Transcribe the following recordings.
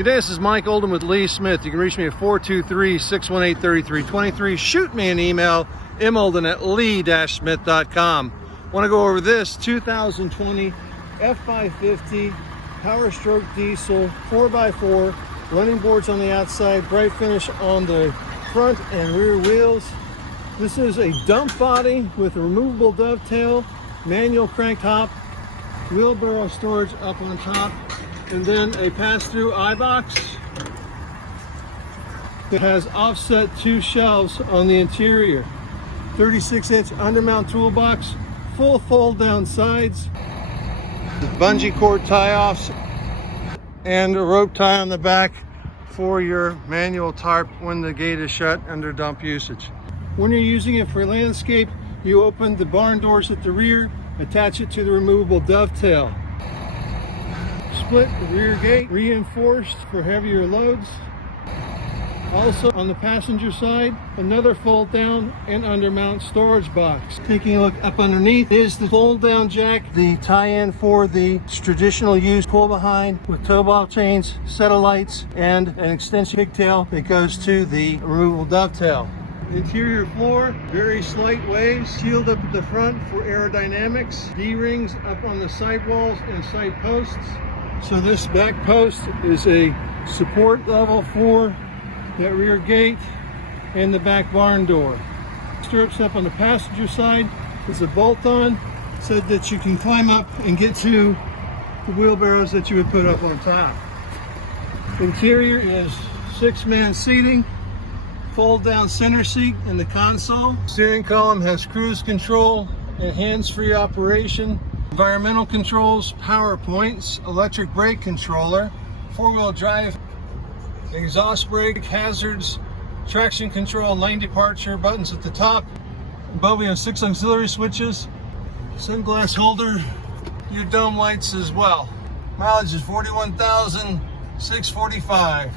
Good day, this is Mike Oldham with Lee Smith. You can reach me at 423-618-3323. Shoot me an email, molden@lee-smith.com. Want to go over this 2020 F550 Power Stroke Diesel 4x4, running boards on the outside, bright finish on the front and rear wheels. This is a dump body with a removable dovetail, manual crank top, wheelbarrow storage up on top, and then a pass-through eye box. It has offset 2 shelves on the interior, 36-inch undermount toolbox, full fold-down sides, bungee cord tie-offs, and a rope tie on the back for your manual tarp when the gate is shut under dump usage. When you're using it for landscape, you open the barn doors at the rear, attach it to the removable dovetail. Split rear gate, reinforced for heavier loads. Also on the passenger side, another fold down and undermount storage box. Taking a look up underneath is the fold down jack, the tie-in for the traditional use pull behind with tow ball chains, set of lights, and an extension pigtail that goes to the removable dovetail. Interior floor, very slight waves, sealed up at the front for aerodynamics, D-rings up on the side walls and side posts. So this back post is a support level for that rear gate and the back barn door. Stirrups up on the passenger side is a bolt-on so that you can climb up and get to the wheelbarrows that you would put up on top. Interior is 6-man seating, fold-down center seat in the console. Steering column has cruise control and hands-free operation. Environmental controls, power points, electric brake controller, 4-wheel drive, exhaust brake, hazards, traction control, lane departure, buttons at the top. Above we have 6 auxiliary switches, sunglass holder, your dome lights as well. Mileage is 41,645.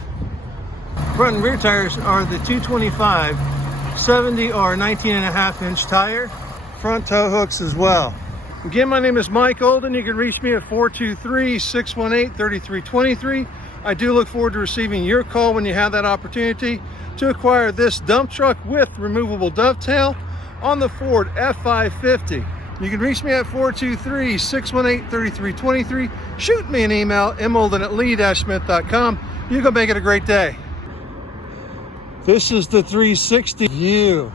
Front and rear tires are the 225 70R 19.5-inch tire. Front tow hooks as well. Again, my name is Mike Olden. You can reach me at 423-618-3323. I do look forward to receiving your call when you have that opportunity to acquire this dump truck with removable dovetail on the Ford F550. You can reach me at 423-618-3323. Shoot me an email, molden@lee-smith.com. You go make it a great day. This is the 360 view.